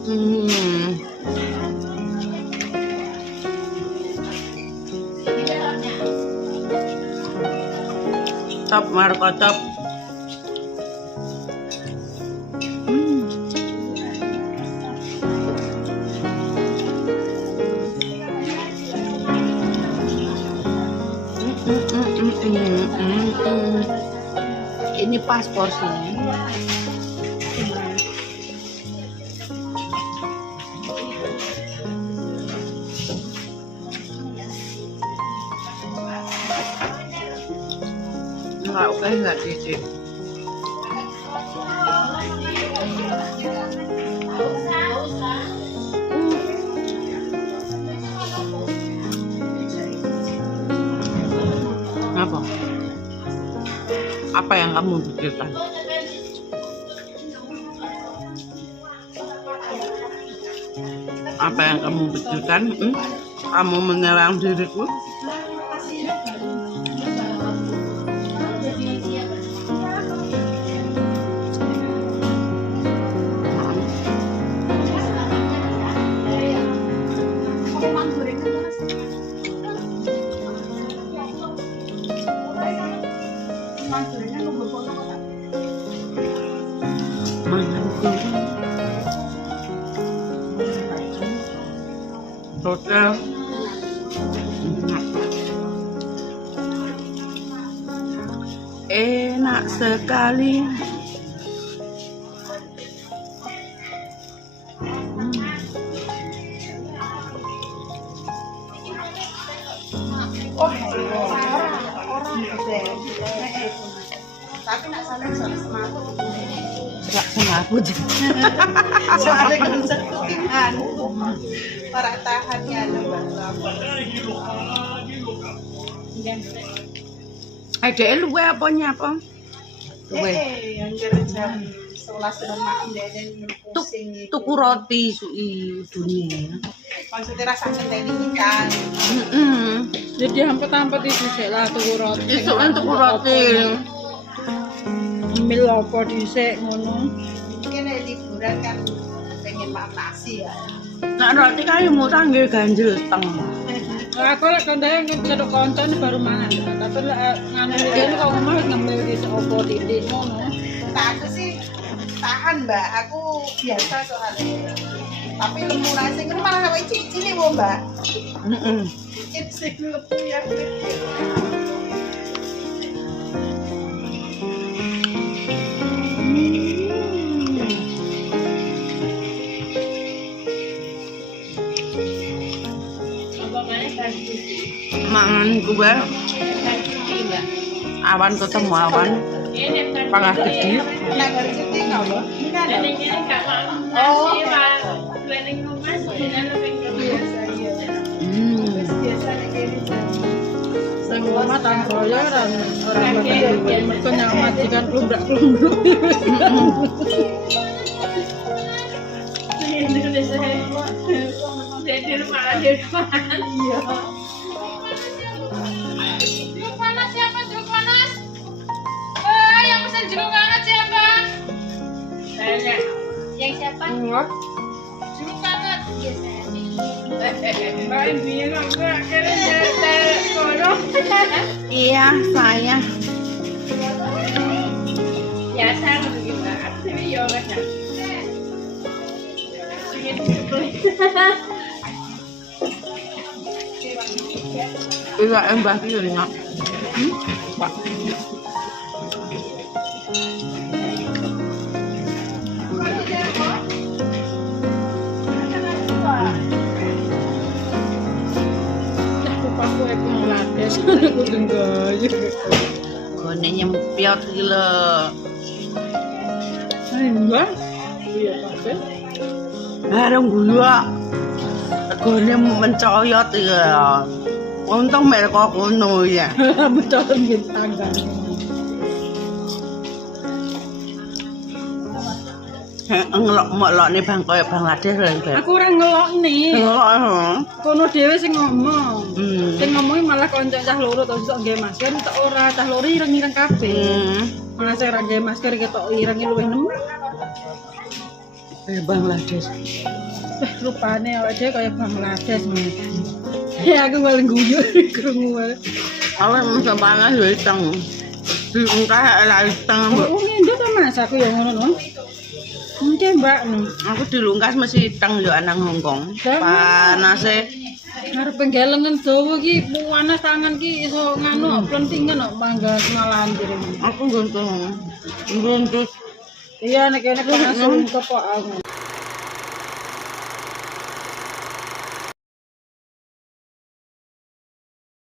Top Marco top. Ini pas porsinya. Enggak oke, enggak cicip. Apa? Apa yang kamu pikirkan? Apa yang kamu pikirkan? Kamu menyerang diriku? Hotel enak sekali. Tapi nak saling sematu. Gak semaput. Soalnya kan settingan. Para tahannya Ada luwe apa nyapa? Luwe. yang jam 11 rumah dan pusing itu. Tuku roti sui dunia. Maksudnya rasanya dari ikan. Jadi hampet-hampet itu sih lah tuku roti. Itu kan tuku roti. Mil apa dhisik ngono. Mungkin ada liburan kan pengen makan nasi ya. Nah roti kayu murah nggih ganjel teng. Aku lek kandhane ngedok koncone baru mangan. Tapi lek nganu iki kok omah ngemil iki opo titik ngono. Nah, aku sih tahan mbak, aku biasa soalnya. Tapi lemu nasi ini malah kayak cilik bu mbak. Cilik lemu ya. Mangan gue awan ketemu awan pangah gede. Nah dari situ nggak bu? Oh, Biasanya kayak gitu. Sing omah tanggoyo orang mergo nyamajikan klumbrak-klumbruk. jeruk panas siapa? Jeruk panas? Yang pesan jeruk panas siapa? Saya. Yang siapa? Jeruk panas. Iya saya. Iya saya. Biasa begitu. Ini yoga. Iya embah kirinya. Pak. Aku ek Bangladesh aku denggoyo. Gone nyempiot iki lho. Enggak. Iya, Pak. Bareng gula. Gone mencoyot ya. Untung merek kok ngono ya. Betul bintang kan. Ngelok-ngelok nih bang koyo Bangladesh lho. Aku ora ngelokne. Ngelok. Kono dhewe sing ngomong. Sing ngomong malah kanca cah loro to iso nggawe masker tok ora cah loro ireng-ireng kabeh. Malah sing ora nggawe masker ketok irenge luwih nemu. Bangladesh. Rupane awake dhewe kaya Bangladesh men. Ya aku malah guyu krungu wae. Awak mesti panas yo iteng. Di engkah lah iteng. Oh, ngendut ta Mas aku ya ngono no. Mungkin Mbak no. Aku dilungkas mesti iteng yo anang Hongkong. Panase Arep penggelengan Jawa ki panas tangan ki iso nganu plentingan kok mangga kenalan kiri. aku guntung. Guntus. Iya nek kene panas kok aku.